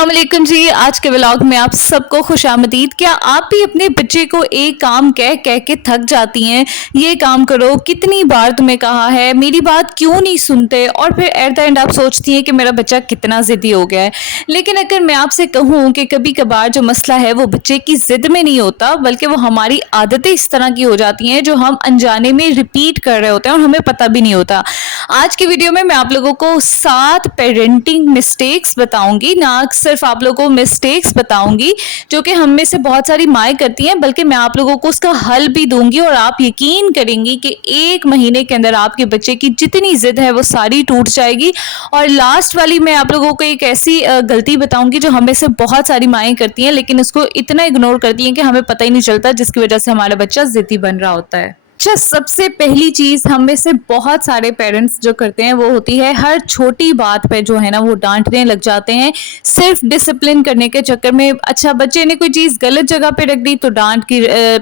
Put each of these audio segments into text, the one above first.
अस्सलाम वालेकुम जी। आज के व्लॉग में आप सबको खुशामदीद। क्या आप भी अपने बच्चे को एक काम कह कह के थक जाती हैं? ये काम करो, कितनी बार तुम्हें कहा है, मेरी बात क्यों नहीं सुनते, और फिर एट द एंड आप सोचती हैं कि मेरा बच्चा कितना ज़िद्दी हो गया है। लेकिन अगर मैं आपसे कहूँ कि कभी कभार जो मसला है वो बच्चे की ज़िद में नहीं होता, बल्कि वो हमारी आदतें इस तरह की हो जाती हैं जो हम अनजाने में रिपीट कर रहे होते हैं और हमें पता भी नहीं होता। आज की वीडियो में मैं आप लोगों को 7 पेरेंटिंग मिस्टेक्स बताऊंगी, ना सिर्फ आप लोगों को मिस्टेक्स बताऊंगी जो कि हम में से बहुत सारी माएँ करती हैं, बल्कि मैं आप लोगों को उसका हल भी दूंगी और आप यकीन करेंगी कि 1 महीने के अंदर आपके बच्चे की जितनी जिद है वो सारी टूट जाएगी। और लास्ट वाली मैं आप लोगों को एक ऐसी गलती बताऊंगी जो हम में से बहुत सारी माएँ करती हैं, लेकिन उसको इतना इग्नोर करती हैं कि हमें पता ही नहीं चलता, जिसकी वजह से हमारा बच्चा जिद्दी बन रहा होता है। अच्छा, सबसे पहली चीज हम में से बहुत सारे पेरेंट्स जो करते हैं वो होती है हर छोटी बात पे जो है ना वो डांटने लग जाते हैं, सिर्फ डिसिप्लिन करने के चक्कर में। अच्छा, बच्चे ने कोई चीज गलत जगह पे रख दी तो डांट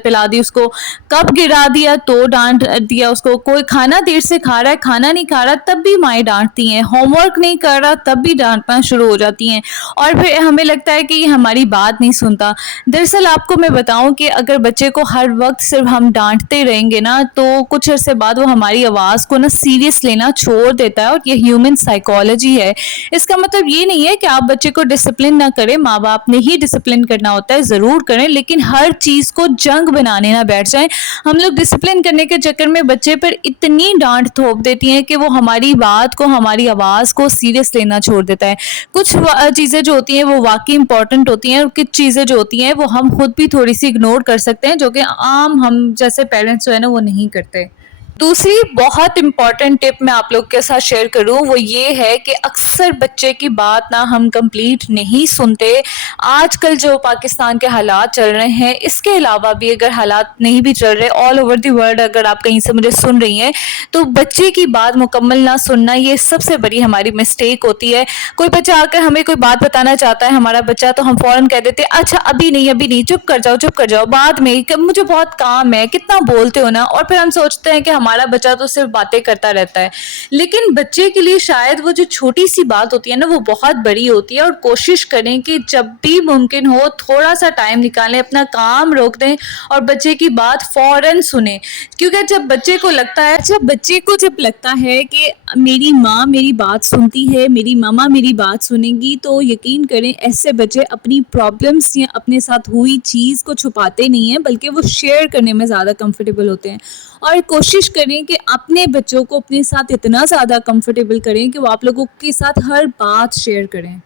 पिला दी उसको, कप गिरा दिया तो डांट दिया उसको, कोई खाना देर से खा रहा है, खाना नहीं खा रहा तब भी माएँ डांटती हैं, होमवर्क नहीं कर रहा तब भी डांटना शुरू हो जाती हैं, और फिर हमें लगता है कि ये हमारी बात नहीं सुनता। दरअसल आपको मैं बताऊं कि अगर बच्चे को हर वक्त सिर्फ हम डांटते रहेंगे ना तो कुछ अरसे बाद वो हमारी आवाज़ को ना सीरियस लेना छोड़ देता है, और ये ह्यूमन साइकोलॉजी है। इसका मतलब ये नहीं है कि आप बच्चे को डिसिप्लिन ना करें, माँ बाप ने ही डिसिप्लिन करना होता है, ज़रूर करें, लेकिन हर चीज़ को जंग बनाने ना बैठ जाएं। हम लोग डिसिप्लिन करने के चक्कर में बच्चे पर इतनी डांट थोप देती हैं कि वो हमारी बात को, हमारी आवाज़ को सीरियस लेना छोड़ देता है। कुछ चीज़ें जो होती हैं वो वाकई इंपॉर्टेंट होती हैं, और कुछ चीज़ें जो होती हैं वो हम खुद भी थोड़ी सी इग्नोर कर सकते हैं, जो कि आम हम जैसे पेरेंट्स जो है ना वो नहीं करते। दूसरी बहुत इंपॉर्टेंट टिप मैं आप लोग के साथ शेयर करूं वो ये है कि अक्सर बच्चे की बात ना हम कंप्लीट नहीं सुनते। आजकल जो पाकिस्तान के हालात चल रहे हैं, इसके अलावा भी अगर हालात नहीं भी चल रहे, ऑल ओवर दी वर्ल्ड अगर आप कहीं से मुझे सुन रही हैं, तो बच्चे की बात मुकम्मल ना सुनना ये सबसे बड़ी हमारी मिस्टेक होती है। कोई बच्चा आकर हमें कोई बात बताना चाहता है, हमारा बच्चा, तो हम फ़ौरन कह देते हैं अच्छा अभी नहीं, चुप कर जाओ, बाद में, मुझे बहुत काम है, कितना बोलते हो ना। और फिर हम सोचते हैं कि हमारा बच्चा तो सिर्फ बातें करता रहता है, लेकिन बच्चे के लिए शायद वो जो छोटी सी बात होती है ना वो बहुत बड़ी होती है। और कोशिश करें कि जब भी मुमकिन हो थोड़ा सा टाइम निकालें, अपना काम रोक दें और बच्चे की बात फौरन सुने, क्योंकि जब बच्चे को लगता है कि मेरी माँ मेरी बात सुनती है, मेरी मामा मेरी बात सुनेगी, तो यकीन करें ऐसे बच्चे अपनी प्रॉब्लम्स या अपने साथ हुई चीज़ को छुपाते नहीं हैं, बल्कि वो शेयर करने में ज़्यादा कंफर्टेबल होते हैं। और कोशिश करें कि अपने बच्चों को अपने साथ इतना ज़्यादा कंफर्टेबल करें कि वो आप लोगों के साथ हर बात शेयर करें।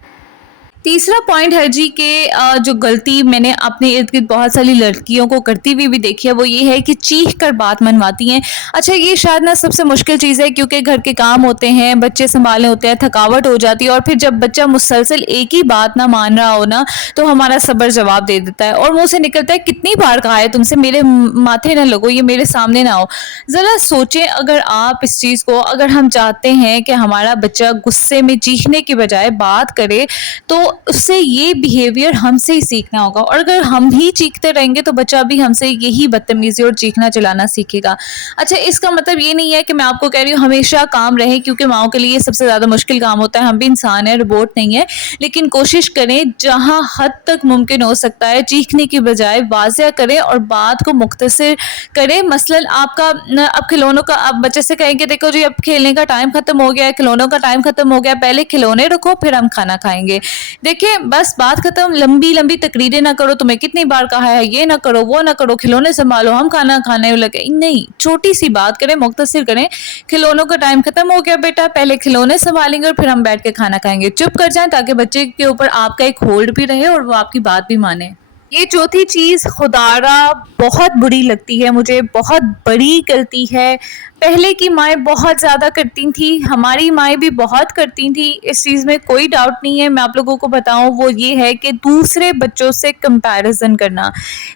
तीसरा पॉइंट है जी कि जो गलती मैंने अपने इर्द गिर्द बहुत सारी लड़कियों को करती हुई भी देखी है वो ये है कि चीख कर बात मनवाती हैं। अच्छा, ये शायद ना सबसे मुश्किल चीज़ है, क्योंकि घर के काम होते हैं, बच्चे संभालने होते हैं, थकावट हो जाती है, और फिर जब बच्चा मुसलसल एक ही बात ना मान रहा हो ना तो हमारा सब्र जवाब दे देता है और मुँह से निकलता है कितनी बार कहा है तुमसे, मेरे माथे ना लगो, ये मेरे सामने ना हो। ज़रा सोचें, अगर आप इस चीज़ को, अगर हम चाहते हैं कि हमारा बच्चा गुस्से में चीखने की बजाय बात करे, तो उससे ये बिहेवियर हमसे ही सीखना होगा, और अगर हम ही चीखते रहेंगे तो बच्चा भी हमसे यही बदतमीजी और चीखना चिल्लाना सीखेगा। अच्छा, इसका मतलब ये नहीं है कि मैं आपको कह रही हूँ हमेशा काम रहे, क्योंकि माओं के लिए सबसे ज़्यादा मुश्किल काम होता है, हम भी इंसान हैं, रोबोट नहीं है, लेकिन कोशिश करें जहाँ हद तक मुमकिन हो सकता है चीखने की बजाय वाज़िया करें और बात को मुख्तसर करें। मसलन आपका अब खिलौनों का, आप बच्चे से कहेंगे देखो जी अब खेलने का टाइम खत्म हो गया है, खिलौनों का टाइम खत्म हो गया, पहले खिलौने रखो फिर हम खाना खाएंगे। देखिए बस बात खत्म, लंबी लंबी तकरीरें ना करो, तुम्हें कितनी बार कहा है ये ना करो, वो ना करो, खिलौने संभालो, हम खाना खाने लगे, नहीं, छोटी सी बात करें, मुख्तसर करें, खिलौनों का टाइम खत्म हो गया बेटा, पहले खिलौने संभालेंगे और फिर हम बैठ के खाना खाएंगे, चुप कर जाएं, ताकि बच्चे के ऊपर आपका एक होल्ड भी रहे और वो आपकी बात भी माने। ये चौथी चीज़ खुदारा बहुत बुरी लगती है मुझे, बहुत बड़ी गलती है। पहले की माएँ बहुत ज़्यादा करती थी, हमारी माएँ भी बहुत करती थी, इस चीज़ में कोई डाउट नहीं है। मैं आप लोगों को बताऊं वो ये है कि दूसरे बच्चों से कंपैरिजन करना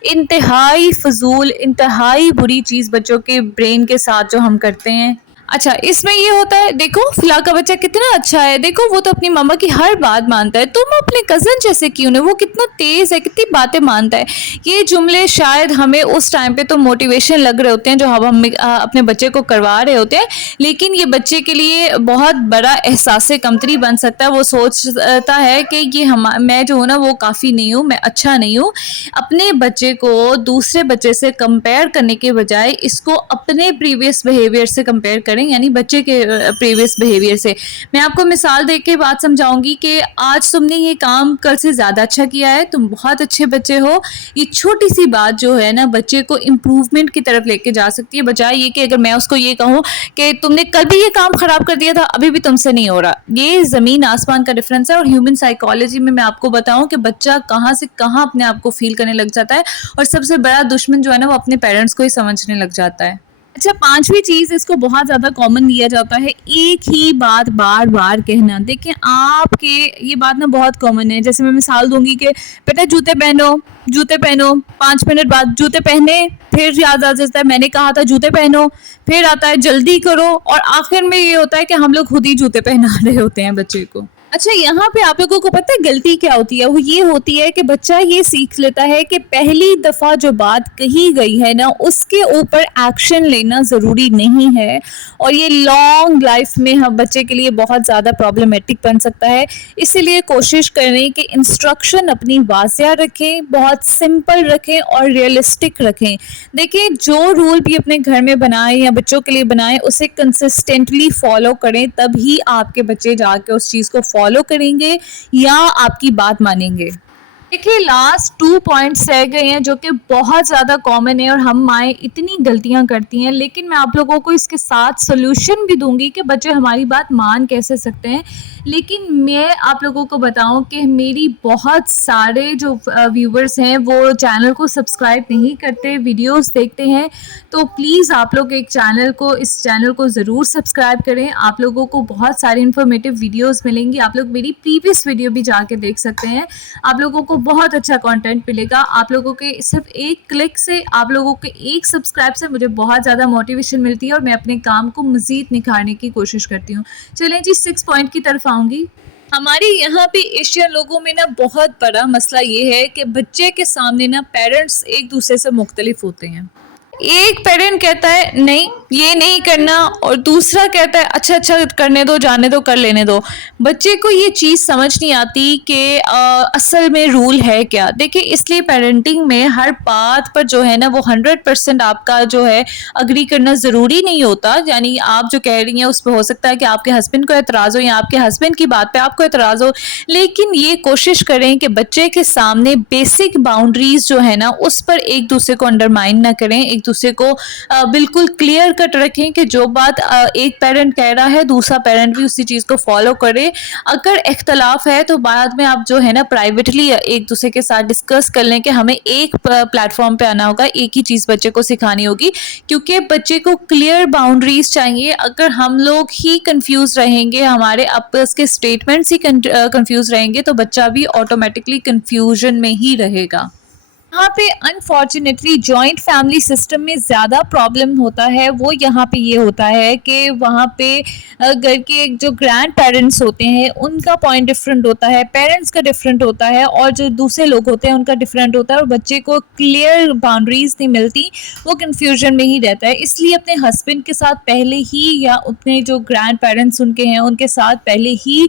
इंतहाई फजूल, इंतहाई बुरी चीज़ बच्चों के ब्रेन के साथ जो हम करते हैं। अच्छा, इसमें ये होता है, देखो फ़िला का बच्चा कितना अच्छा है, देखो वो तो अपनी मम्मा की हर बात मानता है, तुम अपने कज़न जैसे क्यों नहीं, वो कितना तेज़ है, कितनी बातें मानता है। ये जुमले शायद हमें उस टाइम पे तो मोटिवेशन लग रहे होते हैं जो हम अपने बच्चे को करवा रहे होते हैं, लेकिन ये बच्चे के लिए बहुत बड़ा एहसास कमतरी बन सकता है। वो सोचता है कि ये मैं जो हूँ ना वो काफ़ी नहीं हूँ, मैं अच्छा नहीं हूँ। अपने बच्चे को दूसरे बच्चे से कंपेयर करने के बजाय इसको अपने प्रीवियस बिहेवियर से कंपेयर करें, यानी बच्चे के प्रीवियस बिहेवियर से। मैं आपको मिसाल दे के बात समझाऊंगी कि आज तुमने ये काम कल से ज़्यादा अच्छा किया है, तुम बहुत अच्छे बच्चे हो। ये छोटी सी बात जो है ना बच्चे को इम्प्रूवमेंट की तरफ लेके जा सकती है, बजाय ये कि अगर मैं उसको ये कहूँ कि तुमने कल भी ये काम खराब कर दिया था, अभी भी तुमसे नहीं हो रहा। ये ज़मीन आसमान का डिफरेंस है। और ह्यूमन साइकोलॉजी में मैं आपको बताऊं कि बच्चा कहाँ से कहाँ अपने आप को फील करने लग जाता है, और सबसे बड़ा दुश्मन जो है ना वो अपने पेरेंट्स को ही समझने लग जाता है। अच्छा, पांचवी चीज इसको बहुत ज्यादा कॉमन लिया जाता है, एक ही बात बार बार कहना। देखिए आपके ये बात ना बहुत कॉमन है। जैसे मैं मिसाल दूंगी कि बेटा जूते पहनो, जूते पहनो, 5 मिनट बाद जूते पहने, फिर याद आ जाता है मैंने कहा था जूते पहनो, फिर आता है जल्दी करो, और आखिर में ये होता है कि हम लोग खुद ही जूते पहना रहे होते हैं बच्चे को। अच्छा, यहाँ पे आप लोगों को पता है गलती क्या होती है? वो ये होती है कि बच्चा ये सीख लेता है कि पहली दफ़ा जो बात कही गई है ना उसके ऊपर एक्शन लेना ज़रूरी नहीं है, और ये लॉन्ग लाइफ में हम बच्चे के लिए बहुत ज़्यादा प्रॉब्लमेटिक बन सकता है। इसीलिए कोशिश करें कि इंस्ट्रक्शन अपनी वाज़िया रखें, बहुत सिंपल रखें और रियलिस्टिक रखें। देखिए जो रूल भी अपने घर में बनाएं या बच्चों के लिए बनाएं उसे कंसिस्टेंटली फॉलो करें, तभी आपके बच्चे जाके उस चीज़ को फॉलो करेंगे या आपकी बात मानेंगे। देखिए लास्ट 2 पॉइंट्स रह गए हैं जो कि बहुत ज़्यादा कॉमन है और हम माएँ इतनी गलतियां करती हैं, लेकिन मैं आप लोगों को इसके साथ सोल्यूशन भी दूंगी कि बच्चे हमारी बात मान कैसे सकते हैं। लेकिन मैं आप लोगों को बताऊं कि मेरी बहुत सारे जो व्यूवर्स हैं वो चैनल को सब्सक्राइब नहीं करते, वीडियोस देखते हैं। तो प्लीज़ आप लोग इस चैनल को ज़रूर सब्सक्राइब करें। आप लोगों को बहुत सारी इन्फॉर्मेटिव वीडियोस मिलेंगी। आप लोग मेरी प्रीवियस वीडियो भी जाके देख सकते हैं। आप लोगों को बहुत अच्छा कंटेंट मिलेगा। आप लोगों के सिर्फ एक क्लिक से, आप लोगों के एक सब्सक्राइब से मुझे बहुत ज़्यादा मोटिवेशन मिलती है और मैं अपने काम को मज़ीद निखारने की कोशिश करती हूँ। चलें जी 6 पॉइंट की तरफ आऊँगी। हमारे यहाँ पे एशियन लोगों में ना बहुत बड़ा मसला ये है कि बच्चे के सामने ना पेरेंट्स एक दूसरे से मुख्तलिफ होते हैं। एक पेरेंट कहता है नहीं ये नहीं करना, और दूसरा कहता है अच्छा अच्छा करने दो, जाने दो, कर लेने दो। बच्चे को ये चीज़ समझ नहीं आती कि असल में रूल है क्या। देखिए इसलिए पेरेंटिंग में हर बात पर जो है ना वो 100% आपका जो है अग्री करना ज़रूरी नहीं होता। यानी आप जो कह रही हैं उस पर हो सकता है कि आपके हस्बैंड को एतराज़ हो या आपके हस्बैंड की बात पे आपको एतराज़ हो, लेकिन ये कोशिश करें कि बच्चे के सामने बेसिक बाउंड्रीज जो है ना उस पर एक दूसरे को अंडरमाइन ना करें, एक दूसरे को बिल्कुल क्लियर कट रखें कि जो बात एक पेरेंट कह रहा है दूसरा पेरेंट भी उसी चीज़ को फॉलो करे। अगर इख्तलाफ है तो बाद में आप जो है ना प्राइवेटली एक दूसरे के साथ डिस्कस कर लें कि हमें एक प्लेटफॉर्म पे आना होगा, एक ही चीज़ बच्चे को सिखानी होगी, क्योंकि बच्चे को क्लियर बाउंड्रीज चाहिए। अगर हम लोग ही कंफ्यूज रहेंगे, हमारे आपस के स्टेटमेंट्स ही कंफ्यूज रहेंगे, तो बच्चा भी ऑटोमेटिकली कंफ्यूजन में ही रहेगा। यहाँ पे अनफॉर्चुनेटली जॉइंट फैमिली सिस्टम में ज़्यादा प्रॉब्लम होता है। वो यहाँ पे ये होता है कि वहाँ पे घर के जो ग्रैंड पेरेंट्स होते हैं उनका पॉइंट डिफरेंट होता है, पेरेंट्स का डिफरेंट होता है, और जो दूसरे लोग होते हैं उनका डिफरेंट होता है, और बच्चे को क्लियर बाउंड्रीज नहीं मिलती, वो कन्फ्यूजन में ही रहता है। इसलिए अपने हस्बैंड के साथ पहले ही या अपने जो ग्रैंड पेरेंट्स उनके हैं उनके साथ पहले ही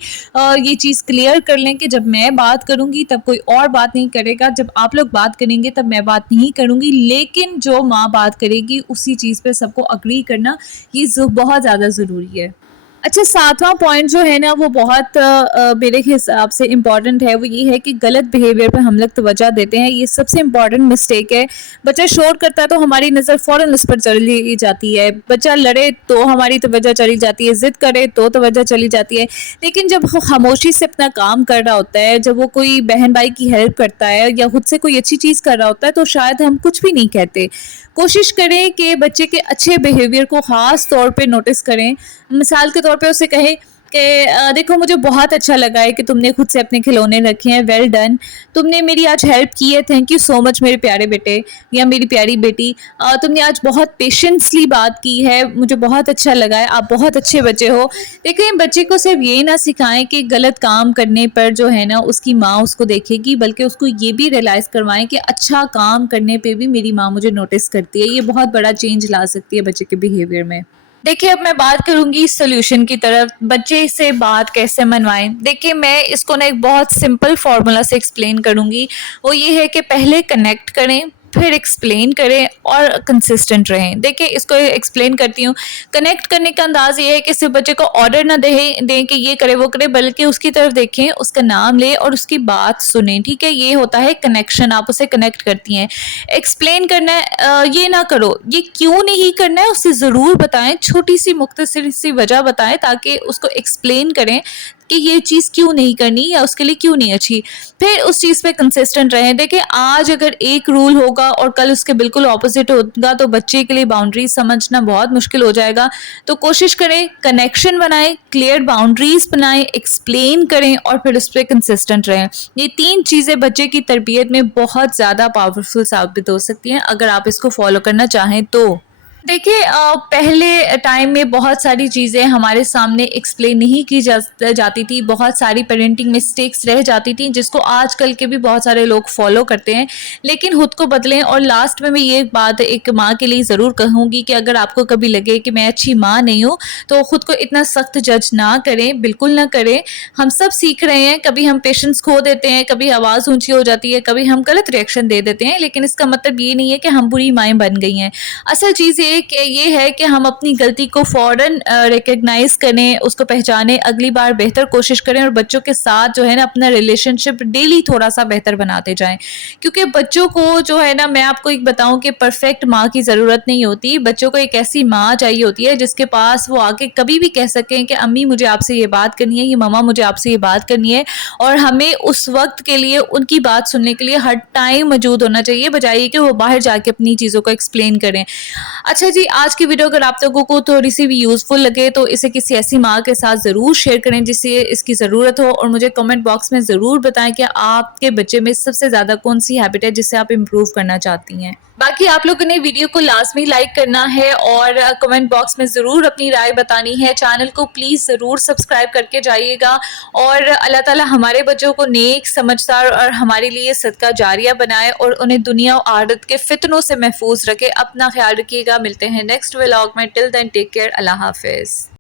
ये चीज़ क्लियर कर लें कि जब मैं बात करूँगी तब कोई और बात नहीं करेगा, जब आप लोग बात करेंगे तब मैं बात नहीं करूंगी, लेकिन जो माँ बात करेगी उसी चीज़ पे सबको अग्री करना ये बहुत ज़्यादा ज़रूरी है। अच्छा, 7वां पॉइंट जो है ना वो बहुत मेरे हिसाब से इम्पॉर्टेंट है। वो ये है कि गलत बिहेवियर पे हम लोग तवज्जो देते हैं। ये सबसे इम्पॉर्टेंट मिस्टेक है। बच्चा शोर करता है तो हमारी नज़र फ़ौरन उस पर चली जाती है, बच्चा लड़े तो हमारी तवज्जो चली जाती है, ज़िद करे तो तवज्जो चली जाती है। लेकिन जब वो खामोशी से अपना काम कर रहा होता है, जब वो कोई बहन भाई की हेल्प करता है या खुद से कोई अच्छी चीज़ कर रहा होता है, तो शायद हम कुछ भी नहीं कहते। कोशिश करें कि बच्चे के अच्छे बिहेवियर को ख़ास तौर पे नोटिस करें। मिसाल के तौर पे उसे कहें کہ دیکھو مجھے بہت اچھا لگا ہے کہ تم نے خود سے اپنے کھلونے رکھے ہیں، ویل ڈن، تم نے میری آج ہیلپ کی ہے، تھینک یو سو مچ میرے پیارے بیٹے یا میری پیاری بیٹی، تم نے آج بہت پیشنسلی بات کی ہے، مجھے بہت اچھا لگا ہے، آپ بہت اچھے بچے ہو۔ دیکھیں بچے کو صرف یہ نہ سکھائیں کہ غلط کام کرنے پر جو ہے نا اس کی ماں اس کو دیکھے گی، بلکہ اس کو یہ بھی ریئلائز کروائیں کہ اچھا کام کرنے پہ بھی میری ماں مجھے نوٹس کرتی ہے، یہ بہت بڑا چینج لا سکتی ہے بچے کے بیہیویئر میں۔ دیکھیے اب میں بات کروں گی سولوشن کی طرف، بچے سے بات کیسے منوائیں۔ دیکھیے میں اس کو نا ایک بہت سمپل فارمولا سے ایکسپلین کروں گی، وہ یہ ہے کہ پہلے کنیکٹ کریں، پھر ایکسپلین کریں اور کنسسٹنٹ رہیں۔ دیکھیں اس کو ایکسپلین کرتی ہوں۔ کنیکٹ کرنے کا انداز یہ ہے کہ صرف بچے کو آرڈر نہ دیں کہ یہ کرے وہ کرے، بلکہ اس کی طرف دیکھیں، اس کا نام لیں اور اس کی بات سنیں، ٹھیک ہے، یہ ہوتا ہے کنیکشن، آپ اسے کنیکٹ کرتی ہیں۔ ایکسپلین کرنا ہے، یہ نہ کرو یہ کیوں نہیں کرنا ہے اسے ضرور بتائیں، چھوٹی سی مختصر سی وجہ بتائیں تاکہ اس کو ایکسپلین کریں کہ یہ چیز کیوں نہیں کرنی یا اس کے لیے کیوں نہیں اچھی، پھر اس چیز پہ کنسسٹنٹ رہیں۔ دیکھیں آج اگر ایک رول ہوگا اور کل اس کے بالکل اپوزٹ ہوگا تو بچے کے لیے باؤنڈریز سمجھنا بہت مشکل ہو جائے گا، تو کوشش کریں کنیکشن بنائیں، کلیئر باؤنڈریز بنائیں، ایکسپلین کریں اور پھر اس پہ کنسسٹنٹ رہیں۔ یہ تین چیزیں بچے کی تربیت میں بہت زیادہ پاورفل ثابت ہو سکتی ہیں اگر آپ اس کو فالو کرنا چاہیں تو۔ دیکھیے پہلے ٹائم میں بہت ساری چیزیں ہمارے سامنے ایکسپلین نہیں کی جاتی تھی، بہت ساری پیرنٹنگ مسٹیکس رہ جاتی تھیں جس کو آج کل کے بھی بہت سارے لوگ فالو کرتے ہیں، لیکن خود کو بدلیں۔ اور لاسٹ میں یہ بات ایک ماں کے لیے ضرور کہوں گی کہ اگر آپ کو کبھی لگے کہ میں اچھی ماں نہیں ہوں تو خود کو اتنا سخت جج نہ کریں، بالکل نہ کریں۔ ہم سب سیکھ رہے ہیں، کبھی ہم پیشنس کھو دیتے ہیں، کبھی آواز اونچی ہو جاتی ہے، کبھی ہم غلط ریئیکشن دے دیتے ہیں، لیکن اس کا مطلب یہ نہیں ہے کہ ہم بری مائیں بن گئی ہیں۔ اصل چیز یہ ہے کہ ہم اپنی غلطی کو فوراً ریکگنائز کریں، اس کو پہچانیں، اگلی بار بہتر کوشش کریں اور بچوں کے ساتھ جو ہے نا اپنا ریلیشن شپ ڈیلی تھوڑا سا بہتر بناتے جائیں، کیونکہ بچوں کو جو ہے نا میں آپ کو ایک بتاؤں کہ پرفیکٹ ماں کی ضرورت نہیں ہوتی، بچوں کو ایک ایسی ماں چاہیے ہوتی ہے جس کے پاس وہ آ کے کبھی بھی کہہ سکیں کہ امی مجھے آپ سے یہ بات کرنی ہے، یہ ماما مجھے آپ سے یہ بات کرنی ہے، اور ہمیں اس وقت کے لیے ان کی بات سننے کے لیے ہر ٹائم موجود ہونا چاہیے، بجائے کہ وہ باہر جا کے اپنی چیزوں کو ایکسپلین کریں۔ اچھا جی، آج کی ویڈیو اگر آپ لوگوں کو تھوڑی سی بھی یوزفل لگے تو اسے کسی ایسی ماں کے ساتھ ضرور شیئر کریں جسے اس کی ضرورت ہو، اور مجھے کمنٹ باکس میں ضرور بتائیں کہ آپ کے بچے میں سب سے زیادہ کون سی ہیبٹ ہے جسے آپ امپروو کرنا چاہتی ہیں۔ باقی آپ لوگوں نے ویڈیو کو لازمی لائک کرنا ہے اور کمنٹ باکس میں ضرور اپنی رائے بتانی ہے، چینل کو پلیز ضرور سبسکرائب کر کے جائیے گا، اور اللہ تعالی ہمارے بچوں کو نیک، سمجھدار اور ہمارے لیے صدقہ جاریہ بنائے اور انہیں دنیا و آخرت کے فتنوں سے محفوظ رکھے۔ اپنا خیال رکھیے گا، ملتے ہیں نیکسٹ ولاگ میں، ٹل دین ٹیک کیئر، اللہ حافظ۔